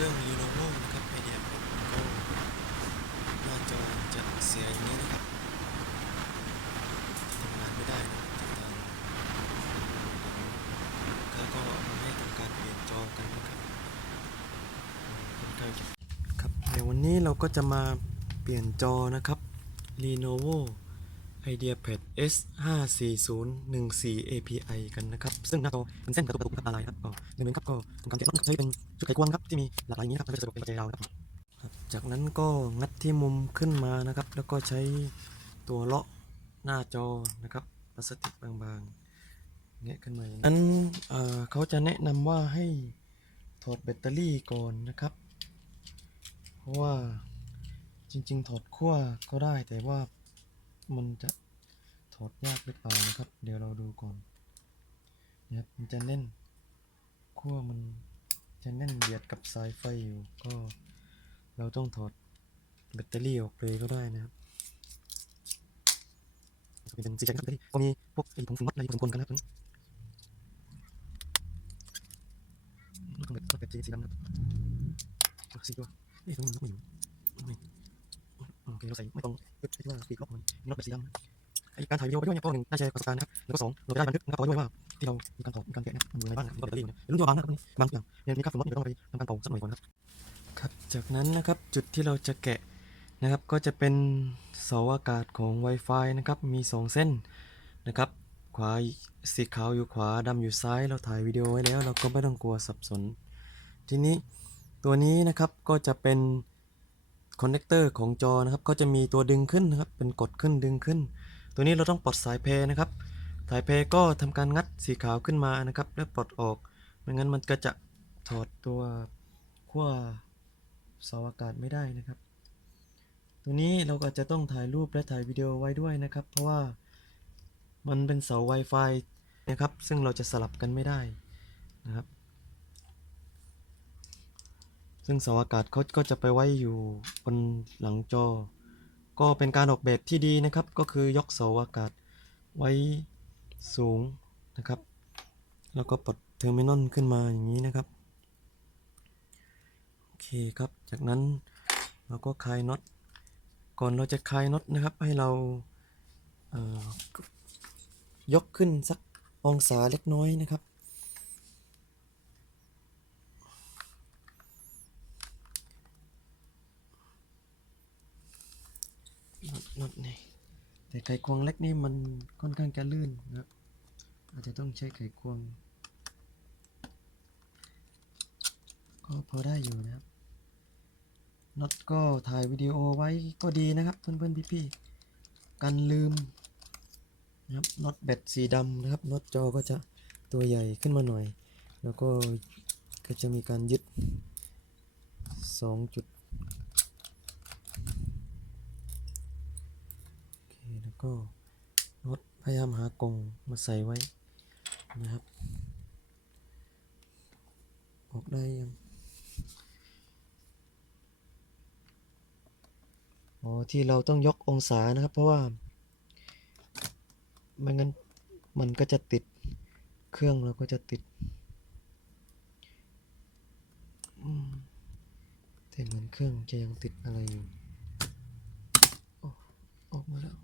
ครื่อง Lenovo นะครับไอเดียก็หน้าจอจะเสียอย่างนี้นะครับทำงานไม่ได้นะต่างๆแล้วก็ทำให้ทำการเปลี่ยนจอกันนะครับครับในวันนี้เราก็จะมาเปลี่ยนจอนะครับ Lenovo IdeaPad S 5 4 0 1 4 API กันนะครับ ซึ่งหน้าจอเป็นเส้นกระตุกกระตุกครับอะไรครับก็ในนี้ครับก็ทำการแกะน็อตใช้เป็นชุดไขควงครับที่มีหลากหลายอย่างนี้ครับแล้วก็จะสะดวกเป็นปัจจัยยาครับครับ จากนั้นก็งัดที่มุมขึ้นมานะครับ แล้วก็ใช้ตัวเลาะหน้าจอนะครับพลาสติกบางๆแงะขึ้นมาอย่างนั้นเขาจะแนะนำว่าให้ถอดแบตเตอรี่ก่อนนะครับ เพราะว่าจริง ๆ ถอดขั้วก็ได้แต่ว่า มันจะถอดยากหรือเปล่านะครับ เดี๋ยวเราดูก่อนนะครับมันจะแน่นขั้วมันจะแน่นเบียดกับสายไฟอยู่ก็เราต้องถอดแบตเตอรี่ออกเลยก็ได้นะครับเป็นสีแดงครับแบตเตอรี่ก็มีพวกไอ้ผงฟูน็อตอะไรผสมกันนะครับตัวนี้องแบตต้องแบตสีดำนะครับสีตัวเอ๊ะตรงนี้มันไม่อยู่ เคเราใส่ไม่ต้องยึดที่ว่าปีกล็อกมันน็อตแบบสีดำไอการถ่ายวิดีโอไปด้วยเนี่ยก็หนึ่งได้แชร์ประสบการณ์นะครับแล้วก็สองเราจะได้บันทึกนะครับเอาไว้ด้วยว่าที่เรามีการถอดมีการแกะเนี่ยมันอยู่ในบ้านนะมีแบตเตอรี่นะรุ่นที่วางนะครับบางอย่างเนี่ยมีค่าฝุ่นลดเดี๋ยวต้องไปทำการเป่าสักหน่อยก่อนนะครับครับ จากนั้นนะครับจุดที่เราจะแกะนะครับก็จะเป็นเสาอากาศของ Wi-Fi นะครับมี 2 เส้นนะครับขวาสีขาวอยู่ขวาดำอยู่ซ้าย เราถ่ายวิดีโอไว้แล้ว เราก็ไม่ต้องกลัวสับสน ทีนี้ตัวนี้นะครับก็จะเป็น คอนเนคเตอร์ของจอนะครับก็จะมีตัวดึงขึ้นนะครับ เป็นกดขึ้นดึงขึ้น ตัวนี้เราต้องปลดสายเพลนะครับ สายเพลก็ทำการงัดสีขาวขึ้นมานะครับ แล้วปลดออก ไม่งั้นมันก็จะถอดตัวขั้วเสาอากาศไม่ได้นะครับ ตัวนี้เราก็จจะต้องถ่ายรูปและถ่ายวิดีโอไว้ด้วยนะครับ เพราะว่ามันเป็นเสา Wi-Fi นะครับ ซึ่งเราจะสลับกันไม่ได้นะครับ ซึ่งเสาอากาศเขาก็จะไปไว้อยู่บนหลังจอ ก็เป็นการออกแบบที่ดีนะครับ ก็คือยกเสาอากาศไว้สูงนะครับ แล้วก็ปลดเทอร์มินอลขึ้นมาอย่างนี้นะครับ โอเคครับ จากนั้นเราก็คลายน็อต ก่อนเราจะคลายน็อตนะครับ ให้เราเอ่อยกขึ้นสักองศาเล็กน้อยนะครับ น็อตนี่แต่ไขควงเล็กนี่มันค่อนข้างจะลื่นนะครับอาจจะต้องใช้ไขควงก็พอได้อยู่นะครับน็อตก็ถ่ายวิดีโอไว้ก็ดีนะครับเพื่อนๆพี่ๆกันลืมนะครับน็อตแบตสีดำนะครับน็อตจอก็จะตัวใหญ่ขึ้นมาหน่อย แล้วก็ก็จะมีการยึดสองจุด โอ ก็น็อตพยายามหากล่องมาใส่ไว้นะครับ ออกได้ยังอ๋อที่เราต้องยกองศานะครับ เพราะว่าไม่งั้นมันก็จะติดเครื่องเราก็จะติดแต่เหมือนเครื่องจะยังติดอะไรอยู่โอ้ออกมาแล้ว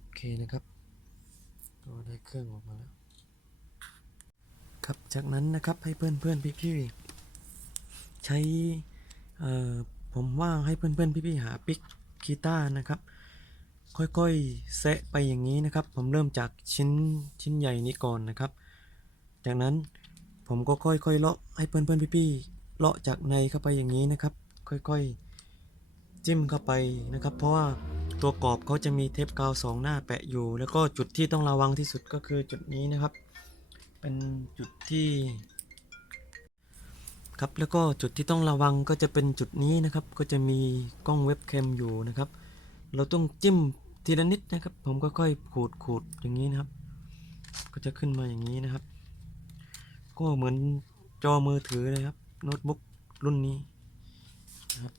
โอเค นะครับ ก็ได้เครื่องออกมาแล้ว ครับ จากนั้นนะครับให้เพื่อนเพื่อนพี่พี่ๆใช้ผมว่าให้เพื่อนเพื่อนพี่พี่ๆหาปิกกีตาร์นะครับ ค่อยๆแซะไปอย่างนี้นะครับ ผมเริ่มจากชิ้นชิ้นใหญ่นี้ก่อนนะครับ จากนั้นผมก็ค่อยๆเลาะให้เพื่อนเพื่อนพี่พี่ๆเลาะจากในเข้าไปอย่างนี้นะครับ ค่อยๆจิ้มเข้าไปนะครับ เพราะว่า ตัวกรอบเขาจะมีเทปกาวสองหน้าแปะอยู่ แล้วก็จุดที่ต้องระวังที่สุดก็คือจุดนี้นะครับ เป็นจุดที่ ครับแล้วก็จุดที่ต้องระวังก็จะเป็นจุดนี้นะครับ ก็จะมีกล้องเว็บแคมอยู่นะครับ เราต้องจิ้มทีละนิดนะครับ ผมก็ค่อยขูดขูดอย่างนี้นะครับ ก็จะขึ้นมาอย่างนี้นะครับ ก็เหมือนจอมือถือเลยครับโน้ตบุ๊กรุ่นนี้นะครับ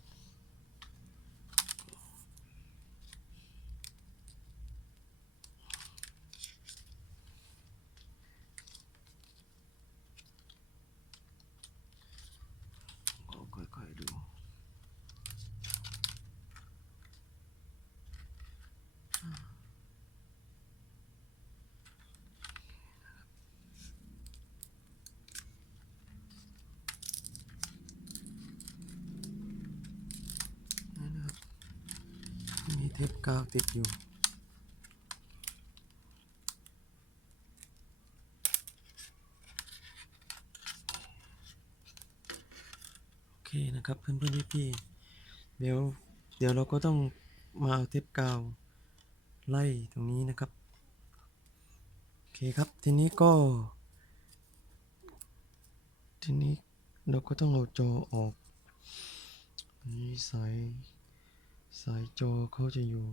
กาวติดอยู่โอเคนะครับเพื่อนเพื่อนพี่พี่ๆเดี๋ยวเดี๋ยวเราก็ต้องมาเอาเทปกาวไล่ตรงนี้นะครับโอเคครับทีนี้ก็ ทีนี้เราก็ต้องเอาจอออกนี่สาย สายจอเขาจะอยู่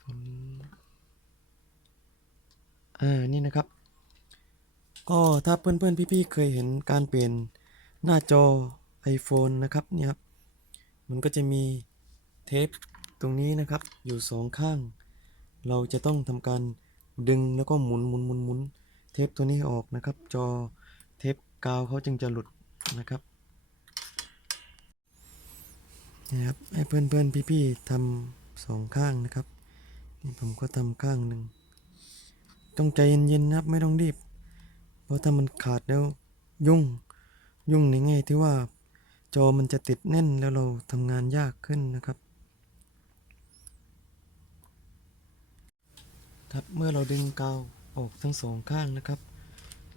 ตรงนี้อ่า นี่นะครับ ก็ถ้าเพื่อนๆ พี่ๆ เคยเห็นการเปลี่ยนหน้าจอ iPhone นะครับเนี่ยครับ มันก็จะมีเทปตรงนี้นะครับ อยู่สองข้าง เราจะต้องทำการดึงแล้วก็หมุนหมุนหมุนหมุนเทปตัวนี้ออกนะครับ จอเทปกาวเขาจึงจะหลุดนะครับ นะครับให้เพื่อนเพื่อนพี่พี่ๆทำสองข้างนะครับ นี่ผมก็ทำข้างหนึ่งต้องใจเย็นๆนะครับไม่ต้องรีบ เพราะถ้ามันขาดแล้วยุ่งยุ่งในแง่ที่ว่าจอมันจะติดแน่นแล้วเราทำงานยากขึ้นนะครับครับเมื่อเราดึงกาวออกทั้งสองข้างนะครับ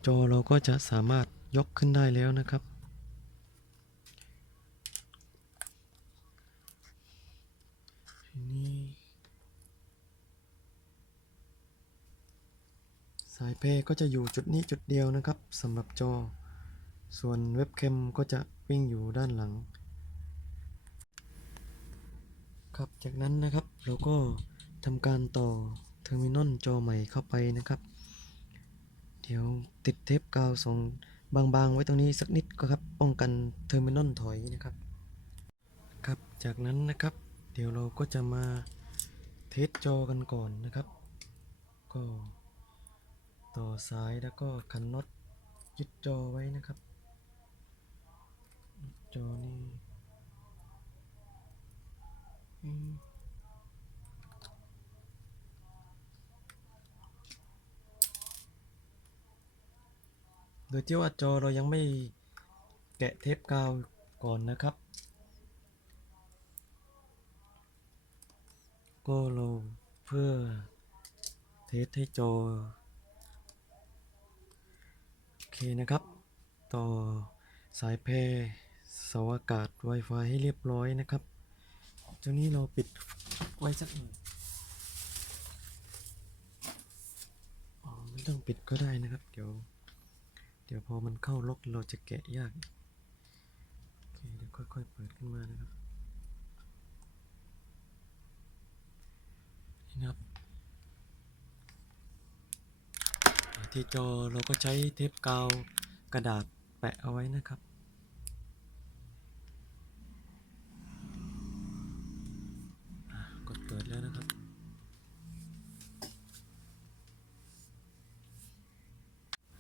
จอเราก็จะสามารถยกขึ้นได้แล้วนะครับ นี้สายเพย์ก็จะอยู่จุดนี้จุดเดียวนะครับสำหรับจอ ส่วนเว็บแคมก็จะวิ่งอยู่ด้านหลัง ครับจากนั้นนะครับเราก็ทำการต่อเทอร์มินอลจอใหม่เข้าไปนะครับ เดี๋ยวติดเทปกาวสองบางๆ ไว้ตรงนี้สักนิดก็ครับป้องกันเทอร์มินอลถอยนะครับ ครับจากนั้นนะครับ เดี๋ยวเราก็จะมาเทสจอกันก่อนนะครับ ก็ต่อสายแล้วก็ขันน็อตยึดจอไว้นะครับ จอนี่โดยที่ว่าจอเรายังไม่แกะเทปกาวก่อนนะครับ ก็เราเพื่อเทสให้จอ โอเคนะครับ ต่อสายเพย์เสาอากาศ Wi-Fi ให้เรียบร้อยนะครับตัวนี้เราปิดไว้สักหน่อยไม่ต้องปิดก็ได้นะครับ เดี๋ยว เดี๋ยวพอมันเข้าล็อกเราจะแกะยาก โอเคเดี๋ยวค่อยๆเปิดขึ้นมานะครับ นะครับที่จอเราก็ใช้เทปกาวกระดาษแปะเอาไว้นะครับกดเปิดแล้วนะครับ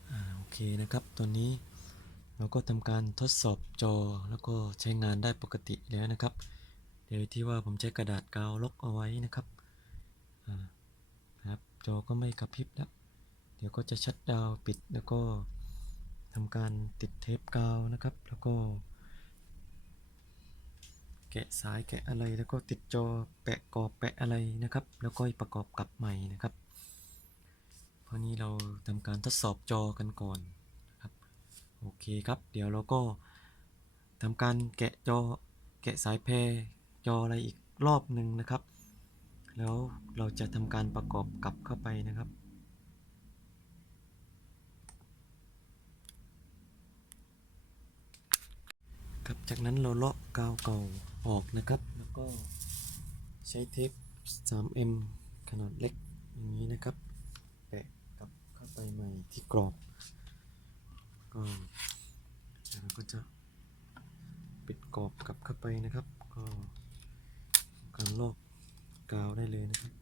อโอเคนะครับ ตอนนี้เราก็ทำการทดสอบจอแล้วก็ใช้งานได้ปกติแล้วนะครับเดี๋ยวที่ว่าผมใช้กระดาษกาวล็อกเอาไว้นะครับ ครับจอก็ไม่กระพริบแล้วเดี๋ยวก็จะชัดดาวปิดแล้วก็ทำการติดเทปกาวนะครับ แล้วก็ แกะสายแกะอะไรแล้วก็ติดจอแปะกรอบแปะอะไรนะครับ แล้วก็ประกอบกลับใหม่นะครับเพราะนี้เราทำการทดสอบจอกันก่อนนะครับโอเคครับ เดี๋ยวเราก็ทำการแกะจอแกะสายแพรจออะไรอีกรอบหนึ่งนะครับ แล้วเราจะทำการประกอบกลับเข้าไปนะครับครับจากนั้นเราเลาะกาวเก่าออกนะครับ แล้วก็ใช้เทป 3M ขนาดเล็กอย่างนี้นะครับ แปะกลับเข้าไปใหม่ที่กรอบ ก็เดี๋ยวเราก็จะปิดกรอบกลับเข้าไปนะครับ ก็การลอก กาวได้เลยนะครับ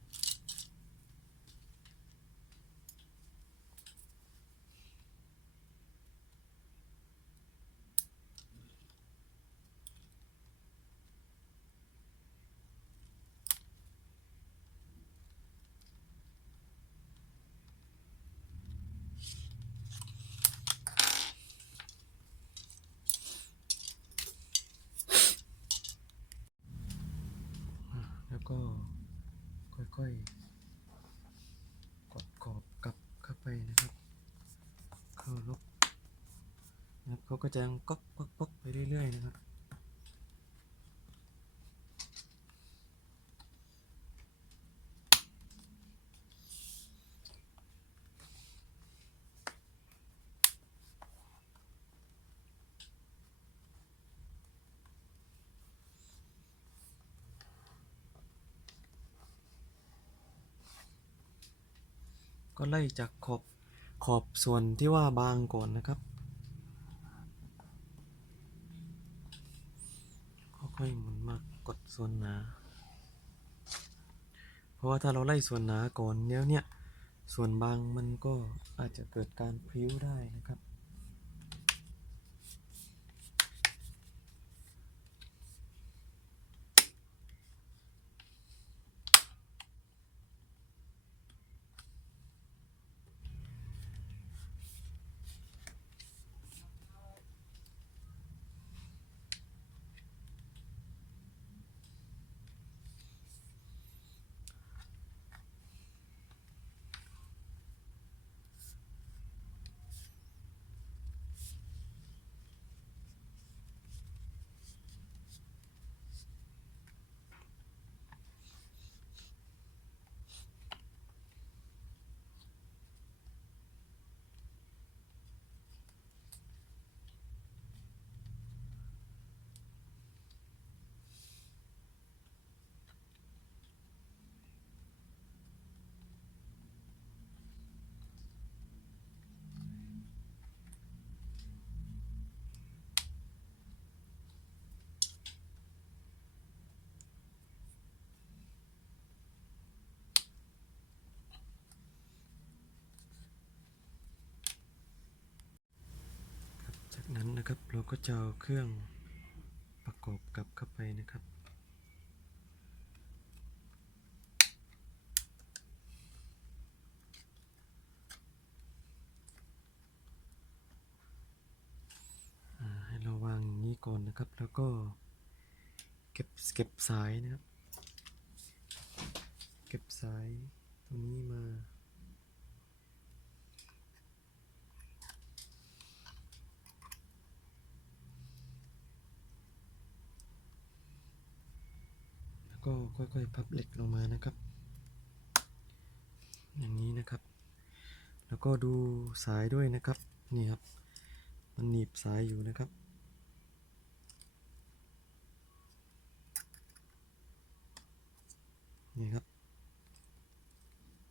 แล้วก็ ค่อยกดขอบกลับเข้าไปนะครับ เข้าลบนะครับเขาก็จะก๊อกก๊อกก๊อกไปเรื่อยๆนะครับ ก็ไล่จากขอบขอบส่วนที่ว่าบางก่อนนะครับค่อยๆหมุนมากดส่วนหนา เพราะว่าถ้าเราไล่ส่วนหนาก่อนแล้วเนี่ยส่วนบางมันก็อาจจะเกิดการพลิ้วได้นะครับ นั้นนะครับ เราก็จะเอาเครื่องประกอบกลับเข้าไปนะครับ ให้เราวางอย่างนี้ก่อนนะครับ แล้วก็เก็บเก็บสายนะครับ เก็บสายตรงนี้มา ก็ค่อยๆพับเหล็กลงมานะครับ อย่างนี้นะครับ แล้วก็ดูสายด้วยนะครับนี่ครับ มันหนีบสายอยู่นะครับนี่ครับ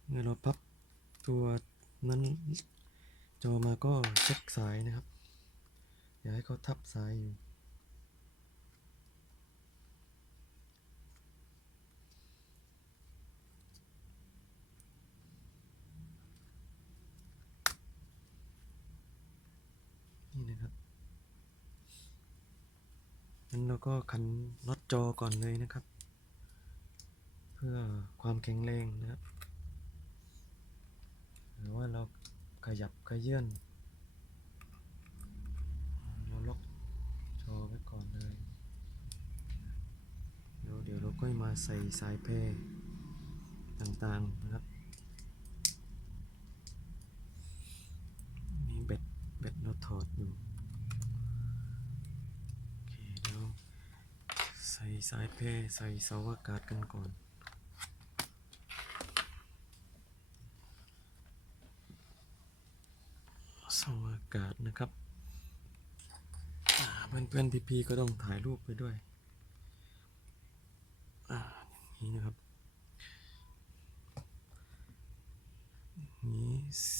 เมื่อเราพับตัวนั้นจอมาก็เช็คสายนะครับ อย่าให้เขาทับสายอยู่ นี่นะครับ งั้นเราก็ขันน็อตจอก่อนเลยนะครับ เพื่อความแข็งแรงนะครับ หรือว่าเราขยับขยื่นเราล็อกจอไว้ก่อนเลยเดี๋ยวเดี๋ยวเราก็มาใส่สายเพย์ต่างๆนะครับมีเบ็ดเบ็ดเราถอดอยู่ โอเคเดี๋ยวใส่สายเพย์ใส่เสาอากาศกันก่อน เสาอากาศนะครับอ่าเพื่อนๆพี่ๆก็ต้องถ่ายรูปไปด้วยอ่าอย่างนี้นะครับนี้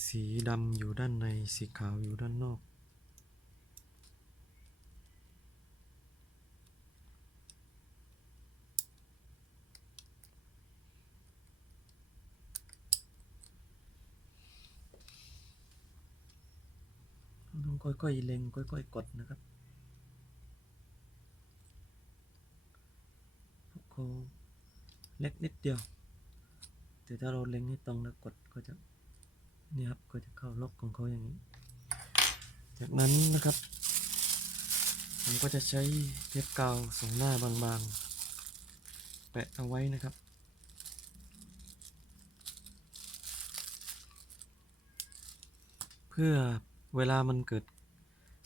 สีดำอยู่ด้านในสีขาวอยู่ด้านนอก ค่อยๆเล็งค่อยๆกดนะครับเขาเล็กนิดเดียว แต่ถ้าเราเล็งให้ตรงแล้วกดก็จะนี่ครับก็จะเข้าล็อกของเขาอย่างนี้ จากนั้นนะครับ ผมก็จะใช้เทปกาวส่งหน้าบางๆ แปะเอาไว้นะครับเพื่อเวลามันเกิด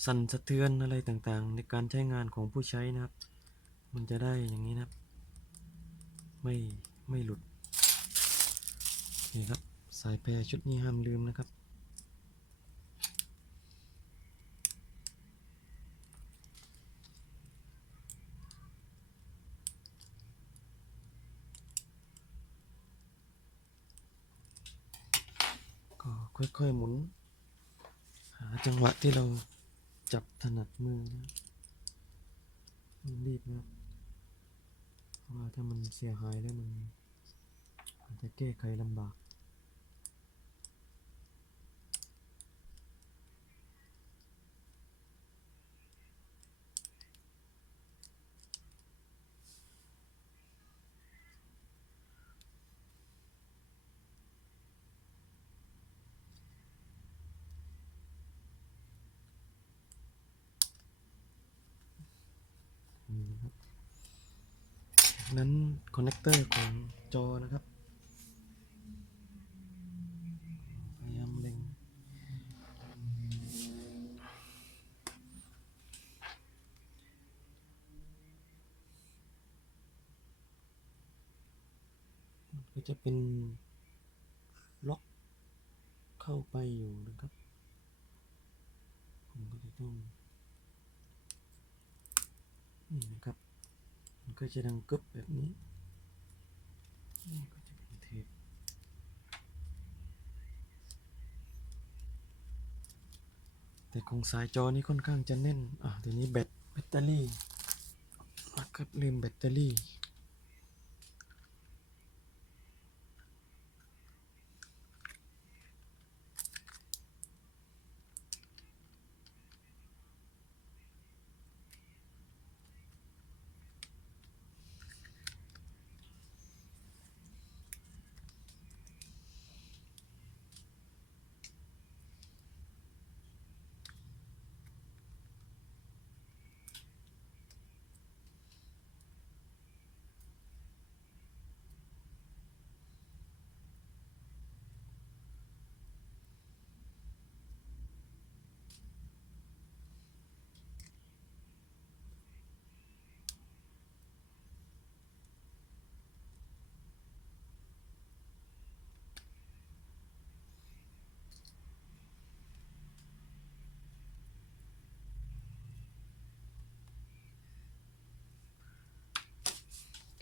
สั่นสะเทือนอะไรต่างๆ ในการใช้งานของผู้ใช้นะครับ มันจะได้อย่างนี้นะครับ ไม่ไม่หลุดนี่ครับสายแพรชุดนี้ห้ามลืมนะครับก็ค่อยๆหมุน หาจังหวะที่เรา จับถนัดมือนะรีบนะเพราะว่าถ้ามันเสียหายแล้วมันอาจจะแก้ไขลำบาก นี่นะครับจากนั้นคอน เตอร์ของจอนะครับพยายามเล็งก็จะเป็นล็อกเข้าไปอยู่นะครับ ผมก็จะต้องนี่นะครับ มันก็จะดังกึบแบบนี้ นี่ก็จะเป็นเทป แต่ของสายจอนี่ค่อนข้างจะแน่น อะตัวนี้แบตแบตเตอรี่นะครับลืมแบตเตอรี่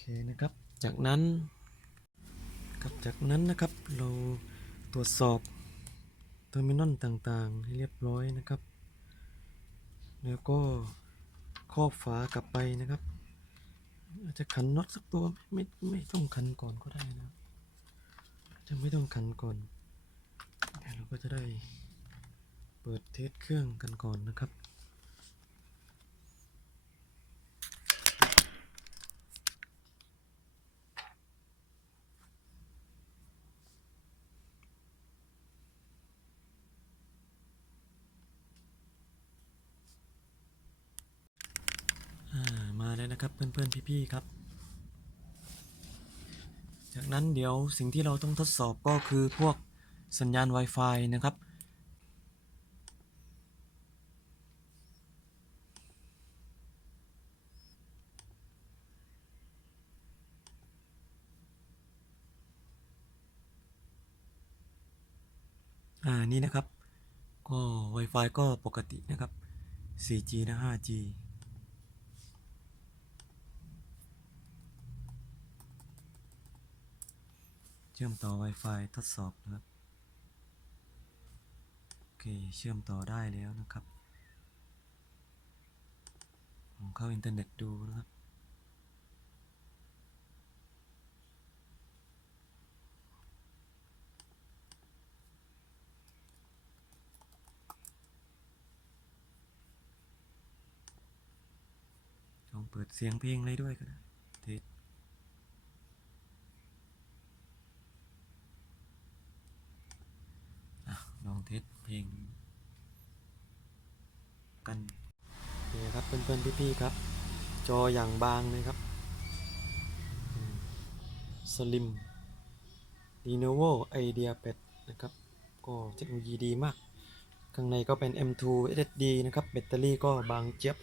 นะครับ จากนั้นครับจากนั้นนะครับเราตรวจสอบเทอร์มินอลต่างๆ ให้เรียบร้อยนะครับ แล้วก็ครอบฝากลับไปนะครับ อาจจะขันน็อตสักตัวไม่ไม่ไม่ต้องขันก่อนก็ได้นะจะไม่ต้องขันก่อนเดี๋ยวเราก็จะได้เปิดเทสเครื่องกันก่อนนะครับ อ่ามาแล้วนะครับเพื่อนๆพี่ๆครับ จากนั้นเดี๋ยวสิ่งที่เราต้องทดสอบก็คือพวกสัญญาณ Wi-Fi นะครับ อ่า นี่นะครับ ก็ Wi-Fi ก็ปกตินะครับ 4G นะ 5G เชื่อมต่อ Wi-Fi ทดสอบนะครับ โอเค เชื่อมต่อได้แล้วนะครับ ผมเข้าอินเทอร์เน็ตดูนะครับลองเปิดเสียงเพลงอะไรด้วยก็ได้เทสอะลอง เทสเพลงกันโอเคครับเพื่อนๆพี่ๆครับ จออย่างบางเลยครับสลิม Lenovo Idea 8นะครับ ก็เทคโนโลยีดีมาก ข้างในก็เป็น M2 SSD นะครับ แบตเตอรี่ก็บางเจี๊ยบ